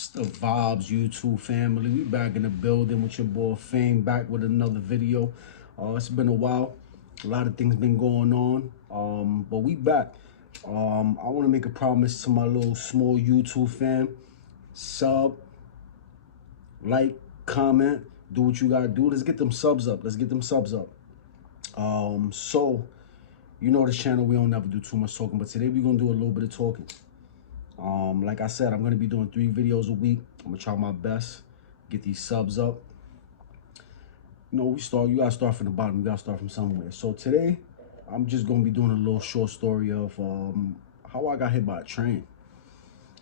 It's the Vibes YouTube family. We back in the building with your boy Fame, back with another video. It's been a while. A lot of things been going on. But we back. I want to make a promise to my little small YouTube fam. Sub, like, comment, do what you gotta do. Let's get them subs up. Let's get them subs up. So you know this channel, we don't never do too much talking, but today we're gonna do a little bit of talking. Like I said, I'm gonna be doing 3 videos a week. I'm gonna try my best, get these subs up. You know, you gotta start from the bottom, you gotta start from somewhere. So today, I'm just gonna be doing a little short story of how I got hit by a train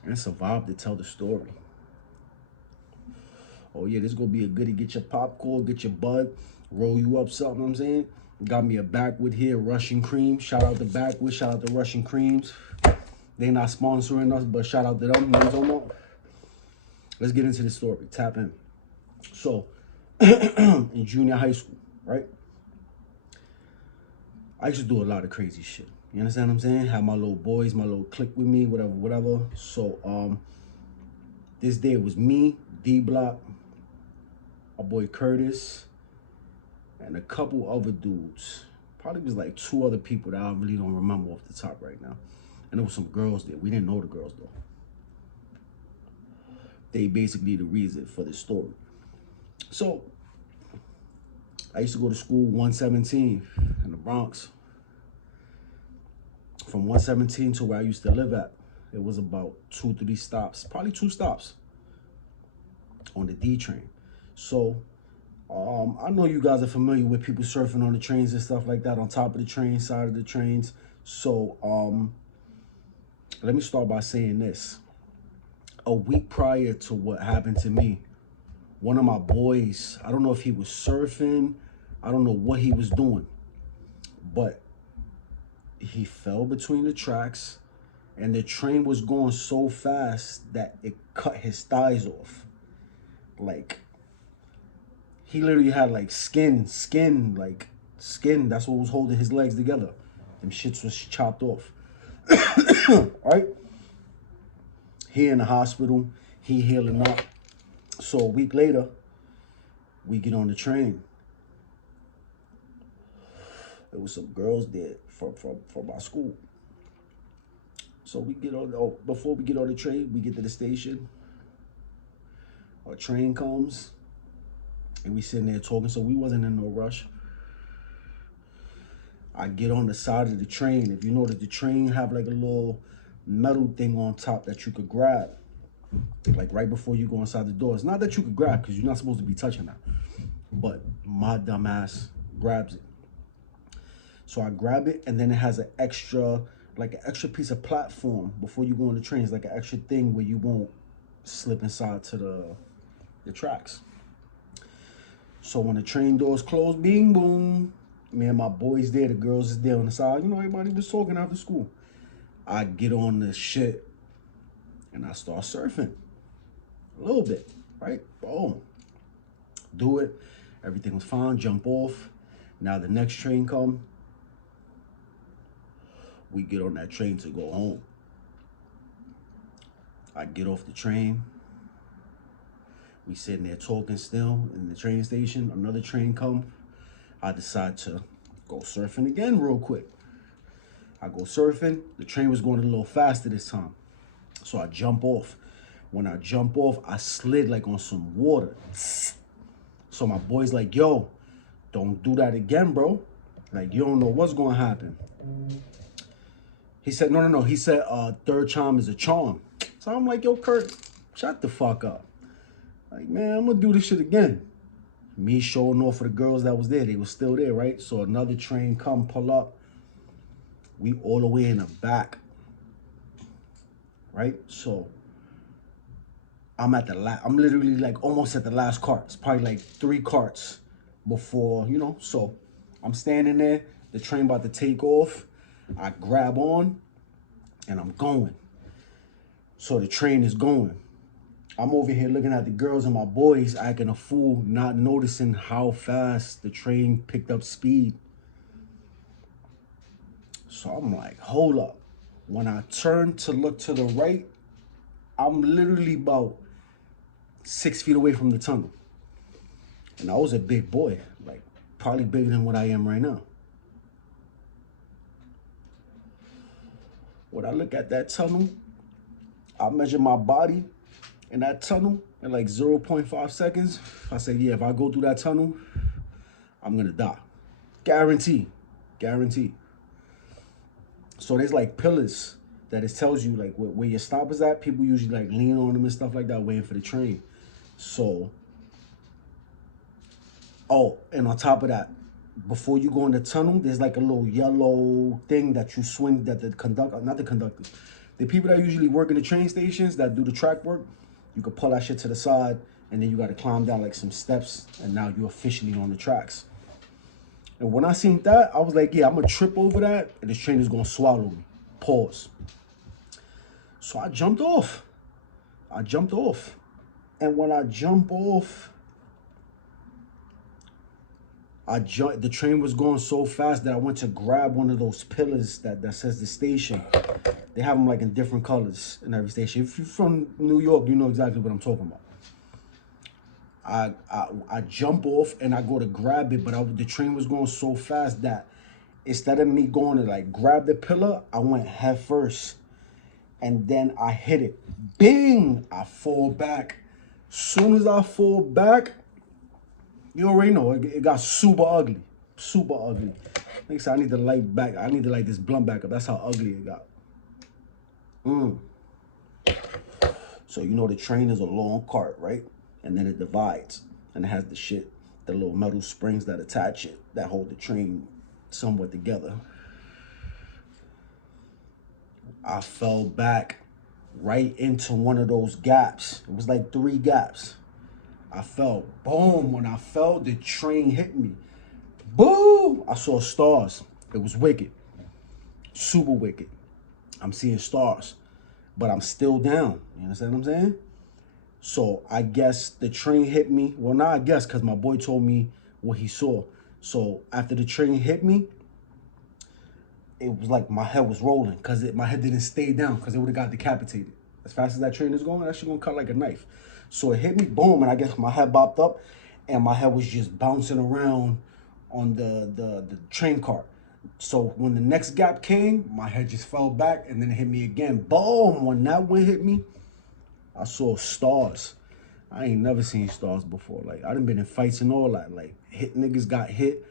and survived to tell the story. Oh yeah, this gonna be a goodie. Get your popcorn, get your bud, roll you up something, I'm saying. Got me a backwood here, Russian cream. Shout out to Backwood, shout out to Russian Creams. They not sponsoring us, but shout out to them. You know what I'm talking about? Let's get into the story. Tap in. So, in junior high school, right? I used to do a lot of crazy shit. You understand what I'm saying? Have my little boys, my little clique with me, whatever. So, this day it was me, D-Block, our boy Curtis, and a couple other dudes. Probably was like 2 other people that I really don't remember off the top right now. And there was some girls there. We didn't know the girls though. They basically the reason for this story. So, I used to go to school 117 in the Bronx. From 117 to where I used to live at, it was about 2-3 stops, probably 2 stops on the D train. So, I know you guys are familiar with people surfing on the trains and stuff like that, on top of the train, side of the trains. So, let me start by saying this. A week prior to what happened to me, one of my boys, I don't know if he was surfing, I don't know what he was doing, but he fell between the tracks and the train was going so fast that it cut his thighs off. Like, he literally had like skin, that's what was holding his legs together. Them shits was chopped off. Right? He in the hospital, he healing up. So a week later, we get on the train. There was some girls there from our school. So we get on, before we get on the train, we get to the station. Our train comes, and we sitting there talking, so we wasn't in no rush. I get on the side of the train. If you know that the train have like a little metal thing on top that you could grab, like right before you go inside the door. It's not that you could grab because you're not supposed to be touching that, but my dumb ass grabs it. So I grab it, and then it has an extra piece of platform before you go on the train. It's like an extra thing where you won't slip inside to the tracks. So when the train doors close, bing, boom, me and my boys there, the girls is there on the side. You know, everybody was talking after school. I get on the shit, and I start surfing. A little bit, right? Boom. Do it. Everything was fine. Jump off. Now the next train come. We get on that train to go home. I get off the train. We sitting there talking still in the train station. Another train come. I decide to go surfing again real quick. I go surfing. The train was going a little faster this time. So I jump off. When I jump off, I slid like on some water. So my boy's like, yo, don't do that again, bro. Like, you don't know what's going to happen. He said, no. He said, third charm is a charm. So I'm like, yo, Kurt, shut the fuck up. Like, man, I'm going to do this shit again. Me showing off for the girls that was there. They were still there, right? So another train come, pull up. We all the way in the back. Right? So I'm literally like almost at the last cart. It's probably like 3 carts before, you know. So I'm standing there. The train about to take off. I grab on and I'm going. So the train is going. I'm over here looking at the girls and my boys acting a fool, not noticing how fast the train picked up speed. So I'm like, hold up. When I turn to look to the right, I'm literally about 6 feet away from the tunnel. And I was a big boy, like probably bigger than what I am right now. When I look at that tunnel, I measure my body in that tunnel in like 0.5 seconds. I say, yeah, if I go through that tunnel, I'm gonna die. Guarantee. Guarantee. So there's like pillars that it tells you like where your stop is at. People usually like lean on them and stuff like that, waiting for the train. So, oh, and on top of that, before you go in the tunnel, there's like a little yellow thing that you swing, that the conductor, not the conductors, the people that usually work in the train stations that do the track work, you could pull that shit to the side, and then you got to climb down like some steps, and now you're officially on the tracks. And when I seen that, I was like, yeah, I'm gonna trip over that, and this train is gonna swallow me. Pause. So I jumped off. And when I jump off, the train was going so fast that I went to grab one of those pillars that says the station. They have them like in different colors in every station. If you're from New York, you know exactly what I'm talking about. I jump off and I go to grab it, but the train was going so fast that instead of me going to like grab the pillar, I went head first. And then I hit it. Bing! I fall back. Soon as I fall back, you already know, it got super ugly. Super ugly. Next time I need to light back. I need to light this blunt back up. That's how ugly it got. So you know the train is a long cart, right? And then it divides. And it has the little metal springs that attach it, that hold the train somewhat together. I fell back right into one of those gaps. It was like 3 gaps. I fell. Boom. When I fell, the train hit me. Boom. I saw stars. It was wicked. Super wicked. I'm seeing stars. But I'm still down. You understand what I'm saying? So I guess the train hit me. Well, not I guess, because my boy told me what he saw. So after the train hit me, it was like my head was rolling because my head didn't stay down because it would have got decapitated. As fast as that train is going, that shit gonna cut like a knife. So it hit me, boom, and I guess my head bopped up and my head was just bouncing around on the train cart. So when the next gap came, my head just fell back and then it hit me again. Boom! When that one hit me, I saw stars. I ain't never seen stars before. Like, I done been in fights and all that. Like, niggas got hit.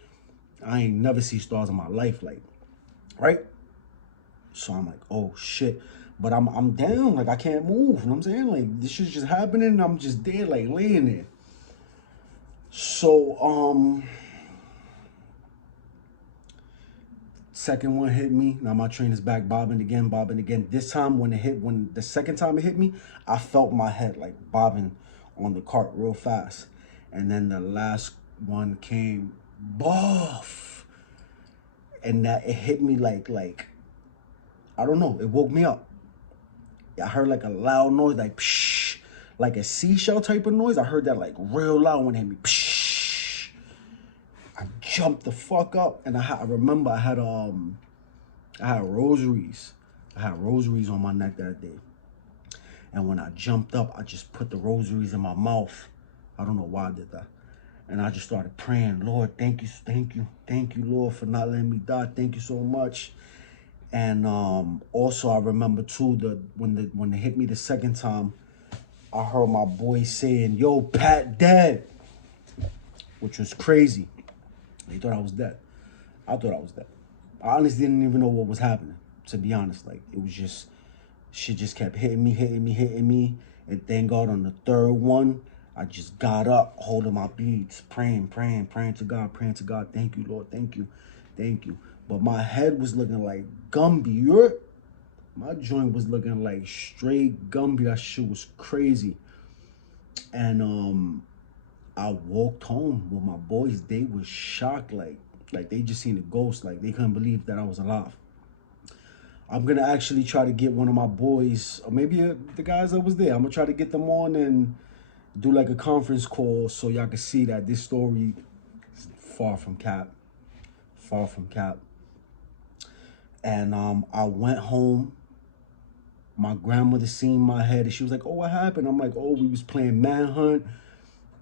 I ain't never seen stars in my life. Like, right? So I'm like, oh shit. But I'm down, like I can't move. You know what I'm saying? Like this shit's just happening and I'm just there, like laying there. So second one hit me. Now my train is back bobbing again. This time when the second time it hit me, I felt my head like bobbing on the cart real fast. And then the last one came, boff. And that it hit me like I don't know, it woke me up. I heard like a loud noise, like psh, like a seashell type of noise. I heard that like real loud when it hit me. Psh. I jumped the fuck up, and I remember I had rosaries. I had rosaries on my neck that day. And when I jumped up, I just put the rosaries in my mouth. I don't know why I did that. And I just started praying, Lord, thank you, Lord, for not letting me die. Thank you so much. And also I remember too when they hit me the second time, I heard my boy saying, "Yo, Pat dead," which was crazy. They thought I was dead. I thought I was dead. I honestly didn't even know what was happening. To be honest, like it was just shit just kept hitting me, and thank God on the third one, I just got up, holding my beads, praying to God. Thank you, Lord, thank you. But my head was looking like Gumby. My joint was looking like straight Gumby. That shit was crazy. And I walked home with my boys. They was shocked, like they just seen a ghost. Like they couldn't believe that I was alive. I'm gonna actually try to get one of my boys, or maybe the guys that was there. I'm gonna try to get them on and do like a conference call so y'all can see that this story is far from cap. And I went home My grandmother seen my head and she was like, oh, what happened? I'm like, oh, we was playing manhunt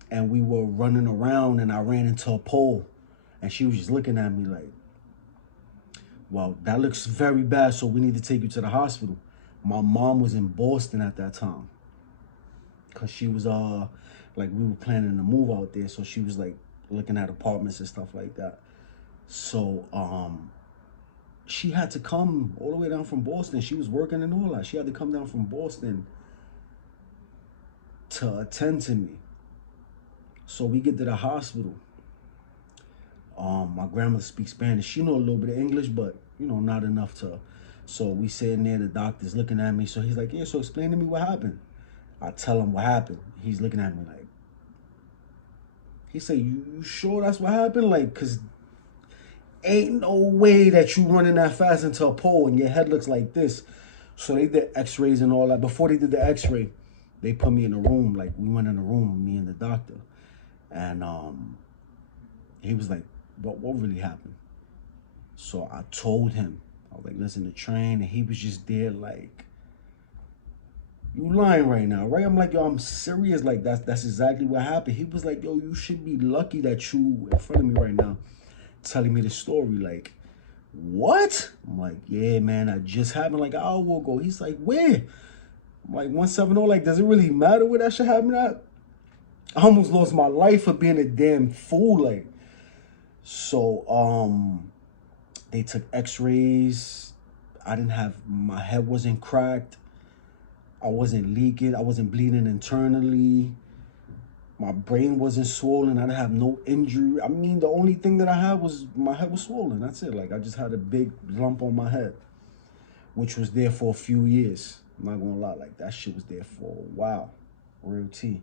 and we were running around and I ran into a pole. And she was just looking at me like, well, that looks very bad, so we need to take you to the hospital. My mom was in Boston at that time. Cause she was like we were planning to move out there. So she was like looking at apartments and stuff like that. So she had to come all the way down from Boston. She was working and all that. She had to come down from Boston to attend to me. So we get to the hospital. My grandmother speaks Spanish. She know a little bit of English, but you know, not enough to. So we sitting there, the doctor's looking at me. So he's like, yeah, so explain to me what happened. I tell him what happened. He's looking at me like, he said, you sure that's what happened? Like, cause ain't no way that you running that fast into a pole and your head looks like this. So they did x-rays and all that. Before they did the x-ray, they put me in a room. Like, we went in a room, me and the doctor. And he was like, what really happened? So I told him, I was like, listen, the train, and he was just there like, you lying right now, right? I'm like, yo, I'm serious. Like, that's exactly what happened. He was like, yo, you should be lucky that you in front of me right now telling me the story. Like, what? I'm like, yeah, man, that just happened like an hour ago. He's like, where? I'm like, 170. Like, does it really matter where that shit happened at? I almost lost my life for being a damn fool. Like, so they took x-rays. I didn't have, my head wasn't cracked. I wasn't leaking. I wasn't bleeding internally. My brain wasn't swollen. I didn't have no injury. I mean, the only thing that I had was my head was swollen. That's it. Like, I just had a big lump on my head, which was there for a few years. I'm not gonna lie. Like, that shit was there for a while. Real tea.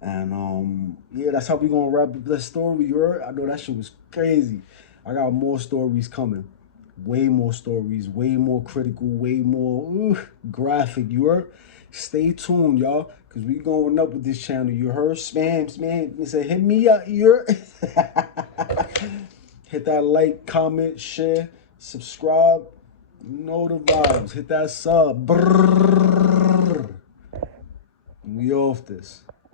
And yeah, that's how we gonna wrap up that story. You heard? I know that shit was crazy. I got more stories coming. Way more stories, way more critical, way more graphic. You heard? Stay tuned, y'all, because we going up with this channel. You heard? Spam. He said, hit me up, you heard? Hit that like, comment, share, subscribe. You know the vibes. Hit that sub. Brrr. We off this.